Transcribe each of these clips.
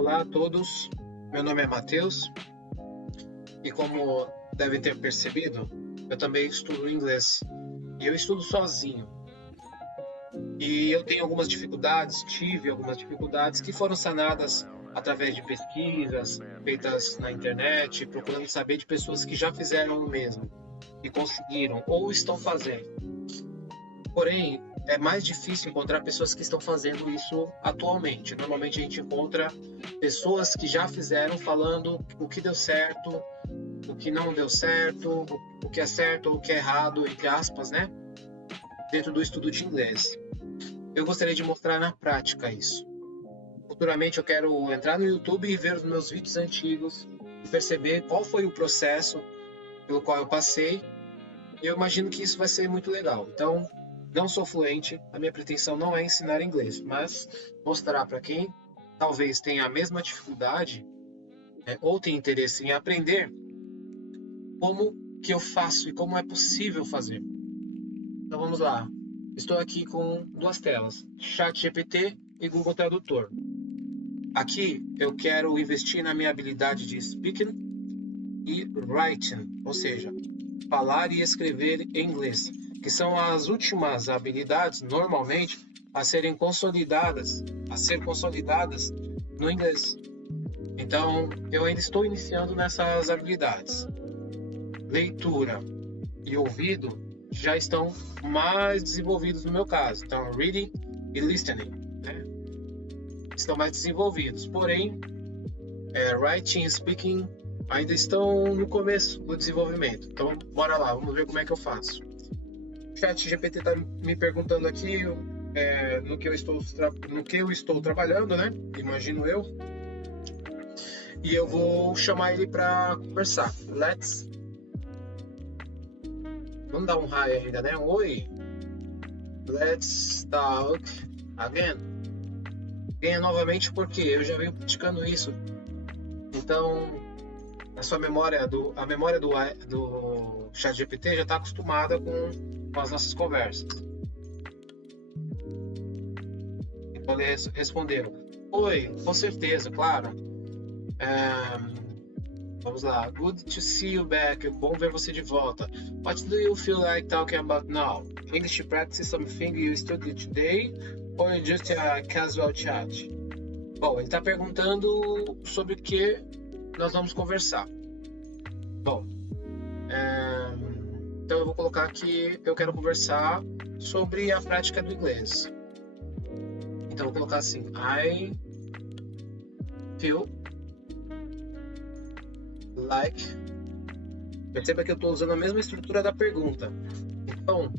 Olá a todos, meu nome é Matheus e como devem ter percebido, eu também estudo inglês e eu estudo sozinho. E eu tenho algumas dificuldades, tive algumas dificuldades que foram sanadas através de pesquisas feitas na internet, procurando saber de pessoas que já fizeram o mesmo e conseguiram ou estão fazendo. Porém, é mais difícil encontrar pessoas que estão fazendo isso atualmente. Normalmente a gente encontra pessoas que já fizeram falando o que deu certo, o que não deu certo, o que é certo ou o que é errado, entre aspas, né? Dentro do estudo de inglês. Eu gostaria de mostrar na prática isso. Futuramente eu quero entrar no YouTube e ver os meus vídeos antigos e perceber qual foi o processo pelo qual eu passei. E eu imagino que isso vai ser muito legal. Então, não sou fluente, a minha pretensão não é ensinar inglês, mas mostrar para quem talvez tenha a mesma dificuldade ou tenha interesse em aprender como que eu faço e como é possível fazer. Então vamos lá. Estou aqui com duas telas, ChatGPT e Google Tradutor. Aqui eu quero investir na minha habilidade de speaking e writing, ou seja, falar e escrever em inglês, que são as últimas habilidades normalmente a ser consolidadas no inglês. Então, eu ainda estou iniciando nessas habilidades. Leitura e ouvido já estão mais desenvolvidos no meu caso. Então, reading e listening, né? Estão mais desenvolvidos. Porém, writing e speaking ainda estão no começo do desenvolvimento. Então, bora lá, vamos ver como é que eu faço. O ChatGPT está me perguntando aqui no que eu estou trabalhando, né? Imagino eu. E eu vou chamar ele para conversar. Vamos dar um hi ainda, né? Oi. Let's talk again. Ganha novamente porque eu já venho praticando isso. Então, a memória do ChatGPT já está acostumada com as nossas conversas. Então ele respondeu: oi, com certeza, claro. Vamos lá. Good to see you back. Bom ver você de volta. What do you feel like talking about now? English practice something you studied today or just a casual chat? Bom, ele está perguntando sobre o que nós vamos conversar. Bom, então eu vou colocar aqui, eu quero conversar sobre a prática do inglês. Então eu vou colocar assim, I feel like. Perceba que eu estou usando a mesma estrutura da pergunta. Então,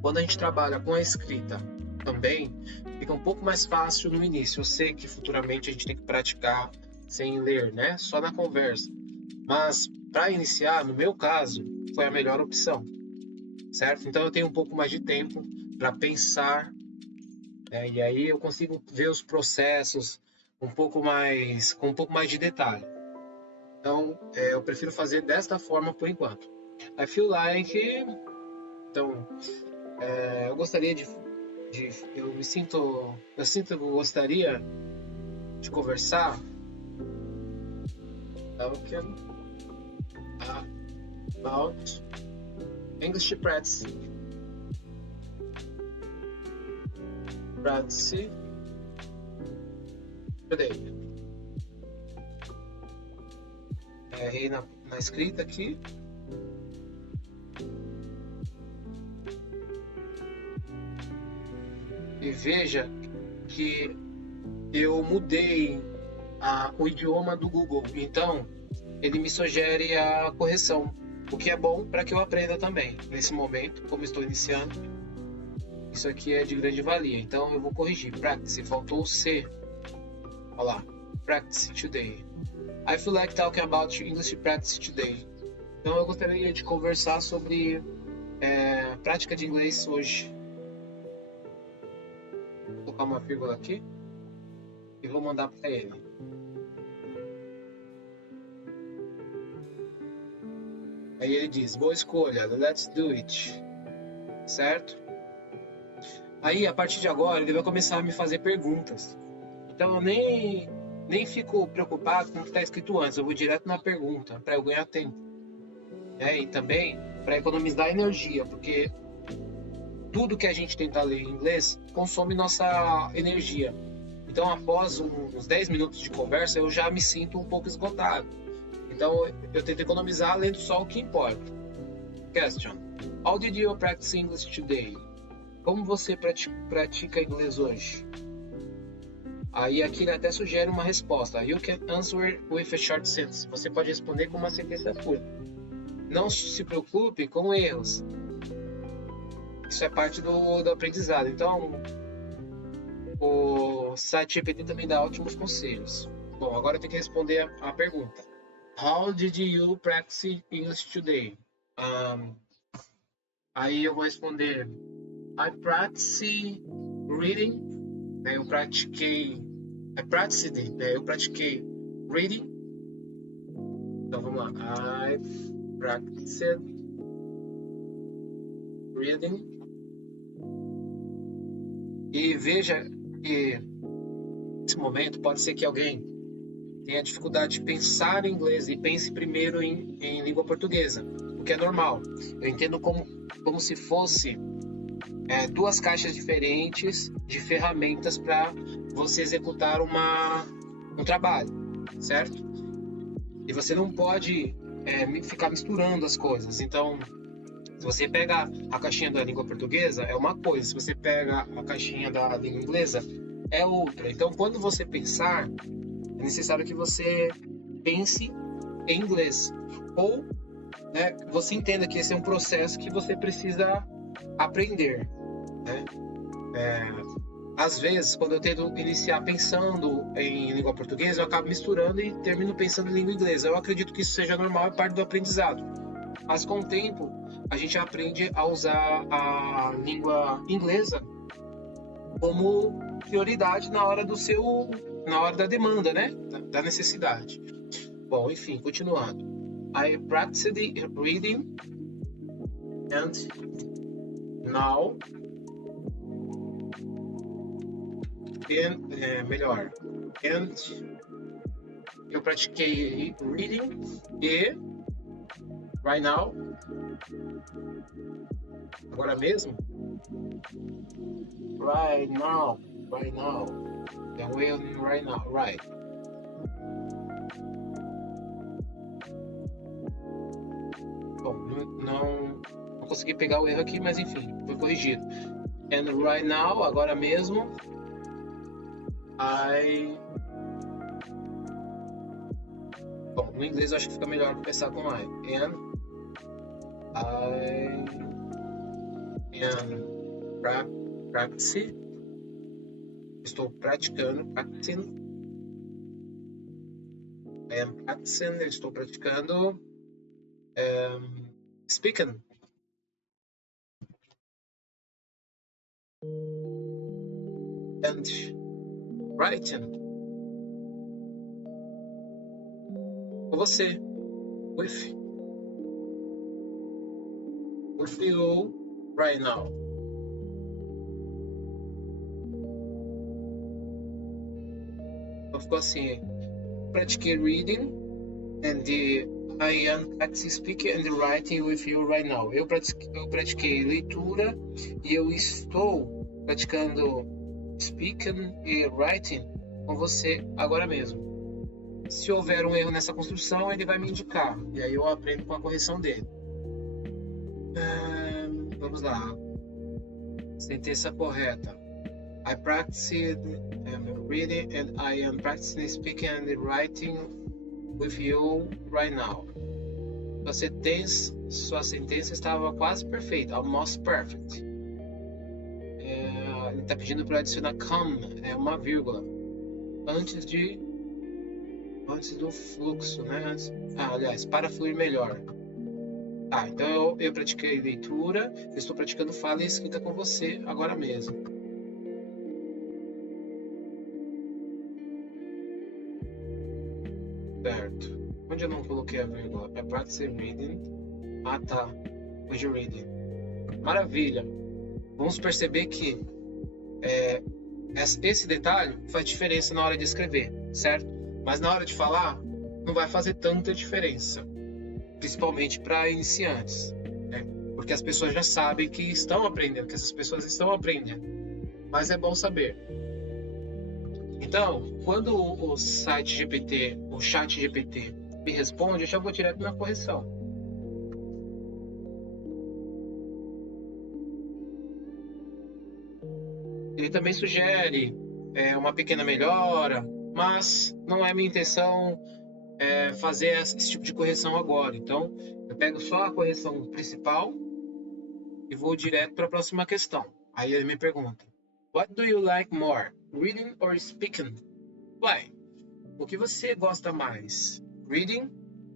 quando a gente trabalha com a escrita também, fica um pouco mais fácil no início. Eu sei que futuramente a gente tem que praticar sem ler, né? Só na conversa. Mas para iniciar, no meu caso, foi a melhor opção, certo? Então eu tenho um pouco mais de tempo para pensar, né? E aí eu consigo ver os processos com um pouco mais de detalhe. Então eu prefiro fazer desta forma por enquanto. I feel like, então eu gostaria eu gostaria de conversar about English practice today. Errei na escrita aqui. E veja que eu mudei o idioma do Google, então ele me sugere a correção, o que é bom para que eu aprenda também. Nesse momento, como estou iniciando, isso aqui é de grande valia, então eu vou corrigir. Practice, faltou o C. Olha lá, practice today. I feel like talking about English practice today. Então eu gostaria de conversar sobre prática de inglês hoje. Vou colocar uma vírgula aqui e vou mandar para ele. Aí ele diz, boa escolha, let's do it. Certo? Aí, a partir de agora, ele vai começar a me fazer perguntas. Então, eu nem nem fico preocupado com o que está escrito antes, eu vou direto na pergunta, para eu ganhar tempo. E também para economizar energia, porque tudo que a gente tenta ler em inglês consome nossa energia. Então, após uns 10 minutos de conversa, eu já me sinto um pouco esgotado. Então, eu tento economizar lendo só o que importa. Question. How did you practice English today? Como você pratica inglês hoje? Aí aqui ele até sugere uma resposta. You can answer with a short sentence. Você pode responder com uma sentença curta. Não se preocupe com erros. Isso é parte do aprendizado. Então, o site GPT também dá ótimos conselhos. Bom, agora eu tenho que responder a pergunta. How did you practice English today? Aí eu vou responder I practice reading. Eu pratiquei reading. Então vamos lá. I practiced reading. E veja que nesse momento pode ser que alguém tenha dificuldade de pensar em inglês e pense primeiro em língua portuguesa, o que é normal. Eu entendo como se fosse duas caixas diferentes de ferramentas para você executar um trabalho, certo? E você não pode ficar misturando as coisas. Então, se você pega a caixinha da língua portuguesa, é uma coisa. Se você pega a caixinha da língua inglesa, é outra. Então, quando você pensar, é necessário que você pense em inglês. Ou você entenda que esse é um processo que você precisa aprender. Às vezes, quando eu tento iniciar pensando em língua portuguesa, eu acabo misturando e termino pensando em língua inglesa. Eu acredito que isso seja normal, é parte do aprendizado. Mas com o tempo, a gente aprende a usar a língua inglesa como prioridade na hora da demanda, da necessidade. Bom, enfim, continuando. I practiced reading and now eu pratiquei reading e right now, agora mesmo, right now, the way right now, right. Bom, não consegui pegar o erro aqui, mas enfim, foi corrigido. And right now, agora mesmo, Bom, no inglês eu acho que fica melhor começar com I. And I am practicing. Estou praticando, practicing. I am practicing, eu estou praticando. Speaking. And writing. Com você. With you right now. Então ficou assim. Pratiquei reading and I am practicing speaking and writing with you right now. Eu pratiquei leitura e eu estou praticando speaking e writing com você agora mesmo. Se houver um erro nessa construção, ele vai me indicar. E aí eu aprendo com a correção dele. Vamos lá. Sentença correta. I practiced reading and I am practicing speaking and writing with you right now. Sua sentença estava quase perfeita. Almost perfect. Ele está pedindo para adicionar come, uma vírgula. Antes do fluxo, aliás, para fluir melhor. Então eu pratiquei leitura, eu estou praticando fala e escrita com você agora mesmo. Certo. Onde eu não coloquei a vírgula? I practice reading. Tá. Hoje reading. Maravilha. Vamos perceber que esse detalhe faz diferença na hora de escrever, certo? Mas na hora de falar, não vai fazer tanta diferença, principalmente para iniciantes, né? Porque as pessoas já sabem que estão aprendendo, que essas pessoas estão aprendendo. Mas é bom saber. Então, quando o site GPT, o chat GPT me responde, eu já vou direto na correção. Ele também sugere uma pequena melhora, mas não é minha intenção fazer esse tipo de correção agora. Então, eu pego só a correção principal e vou direto para a próxima questão. Aí ele me pergunta: What do you like more, reading or speaking? Ué, o que você gosta mais, reading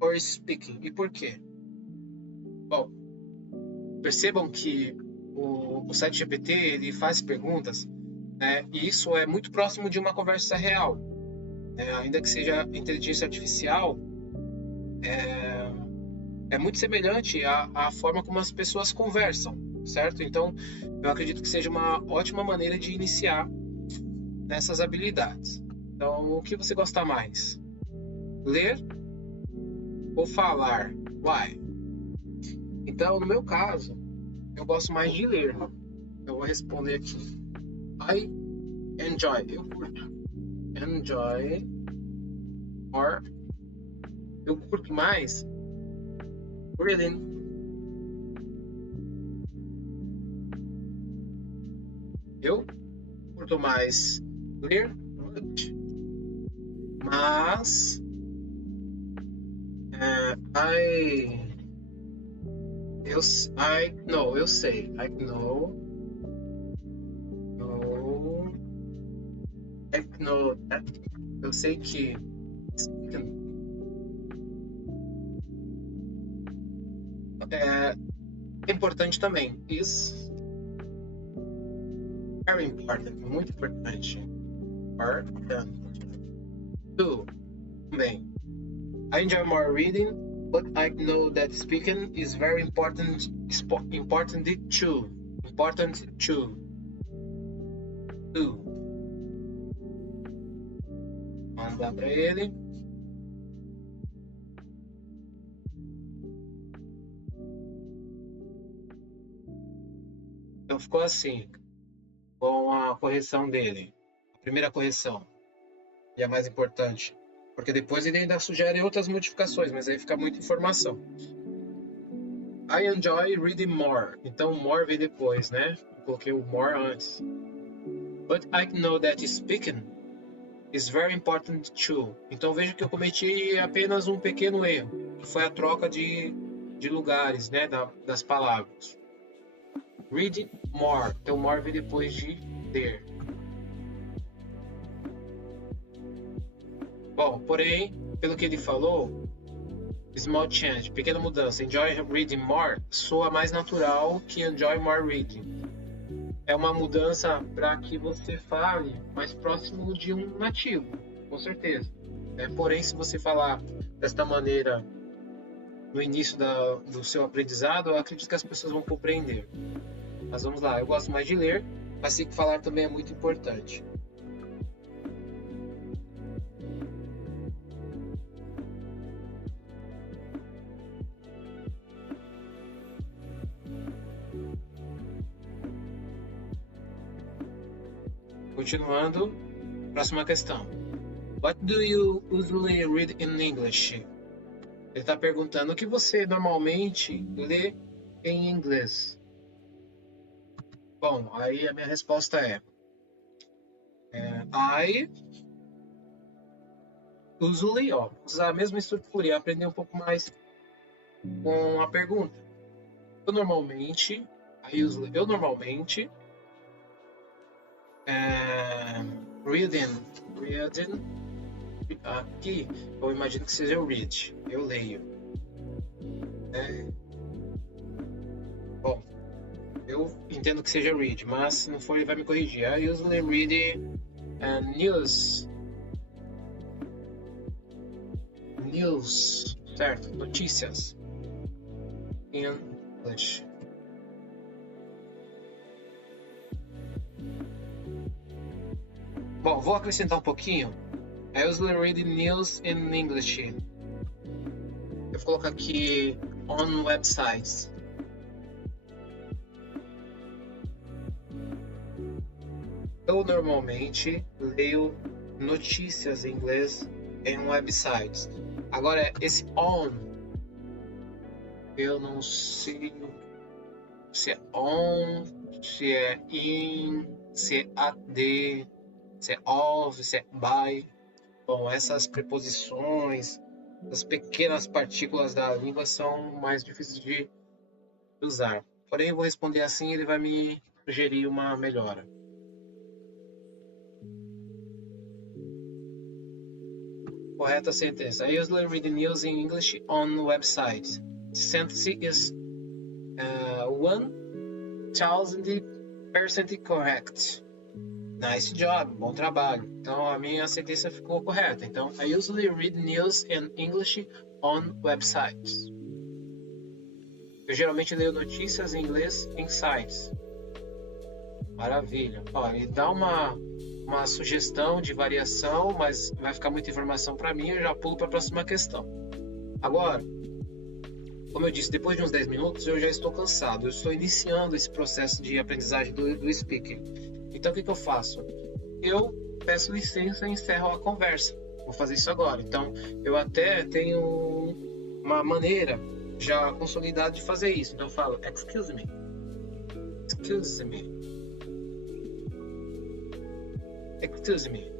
or speaking? E por quê? Bom, percebam que o site GPT ele faz perguntas, né, e isso é muito próximo de uma conversa real. Ainda que seja inteligência artificial, é muito semelhante à forma como as pessoas conversam, certo? Então, eu acredito que seja uma ótima maneira de iniciar nessas habilidades. Então, o que você gosta mais? Ler ou falar? Why? Então, no meu caso, eu gosto mais de ler. Eu vou responder aqui. I enjoy. Eu curto. Enjoy. Or eu curto mais reading. Eu curto mais ler, mas eu sei. I know that. Eu sei que é importante também. Is very important, muito importante. Important. Two, também. I enjoy more reading, but I know that speaking is very important. Important too. Important too. Two. Mandar para ele. Então ficou assim, com a correção dele. A primeira correção. E a mais importante. Porque depois ele ainda sugere outras modificações, mas aí fica muita informação. I enjoy reading more. Então, more vem depois, né? Eu coloquei o more antes. But I know that speaking is very important too. Então, veja que eu cometi apenas um pequeno erro, que foi a troca de lugares, né? Das palavras. Read more. Então, more vem depois de ler. Bom, porém, pelo que ele falou, small change, pequena mudança, enjoy reading more, soa mais natural que enjoy more reading. É uma mudança para que você fale mais próximo de um nativo, com certeza. Porém, se você falar desta maneira no início do seu aprendizado, eu acredito que as pessoas vão compreender. Mas vamos lá, eu gosto mais de ler, mas sei que falar também é muito importante. Continuando, próxima questão. What do you usually read in English? Ele está perguntando o que você normalmente lê em inglês. Bom, aí a minha resposta é I usually, usar a mesma estrutura e aprender um pouco mais com a pergunta. Eu normalmente reading, aqui eu imagino que seja o read, eu leio. Bom, eu entendo que seja read, mas se não for ele vai me corrigir. I usually read news, certo? Notícias in English. Bom, vou acrescentar um pouquinho. I usually read news in English. Eu vou colocar aqui on websites. Eu normalmente leio notícias em inglês em websites. Agora, esse on, eu não sei se é on, se é in, se é at, se é of, se é by. Bom, essas preposições, as pequenas partículas da língua são mais difíceis de usar. Porém, eu vou responder assim e ele vai me sugerir uma melhora. Correta sentença. I usually read the news in English on websites. The sentence is 1000% correct. Nice job, bom trabalho. Então a minha sentença ficou correta. Então, I usually read news in English on websites. Eu geralmente leio notícias em inglês em sites. Maravilha. Ó, ele dá uma sugestão de variação, mas vai ficar muita informação para mim, eu já pulo para a próxima questão. Agora, como eu disse, depois de uns 10 minutos eu já estou cansado, eu estou iniciando esse processo de aprendizagem do speaking. Então o que eu faço? Eu peço licença e encerro a conversa. Vou fazer isso agora. Então eu até tenho uma maneira já consolidada de fazer isso. Então eu falo, excuse me. Excuse me. Excuse me.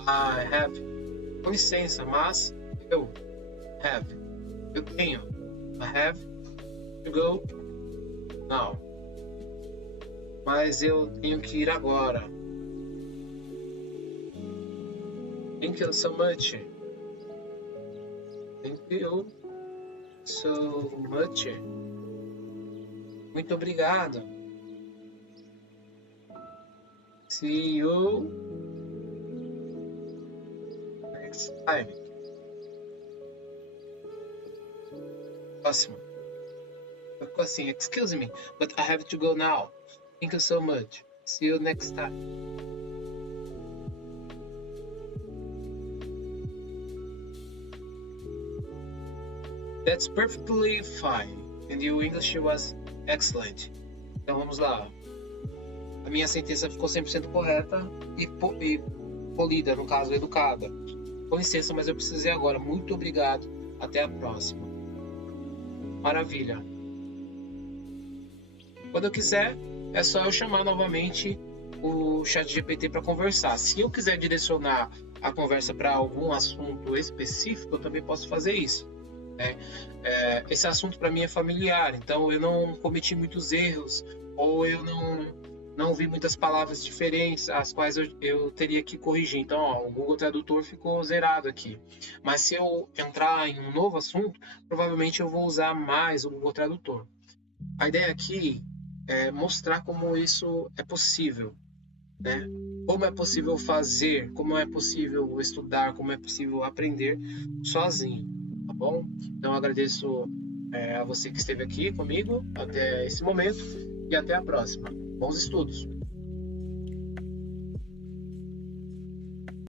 I have. Com licença, mas eu tenho. I have to go now. Mas eu tenho que ir agora. Thank you so much. Thank you so much. Muito obrigado. See you next time. Próximo. Ficou assim, excuse me, but I have to go now. Thank you so much. See you next time. That's perfectly fine. And your English was excellent. Então vamos lá. A minha sentença ficou 100% correta e polida, no caso, educada. Com licença, mas eu preciso ir agora. Muito obrigado. Até a próxima. Maravilha. Quando eu quiser, é só eu chamar novamente o ChatGPT para conversar. Se eu quiser direcionar a conversa para algum assunto específico, eu também posso fazer isso. Esse assunto para mim é familiar, então eu não cometi muitos erros ou eu não vi muitas palavras diferentes as quais eu teria que corrigir. Então, o Google Tradutor ficou zerado aqui. Mas se eu entrar em um novo assunto, provavelmente eu vou usar mais o Google Tradutor. A ideia aqui é mostrar como isso é possível, né? Como é possível fazer, como é possível estudar, como é possível aprender sozinho, tá bom? Então, eu agradeço a você que esteve aqui comigo até esse momento e até a próxima. Bons estudos!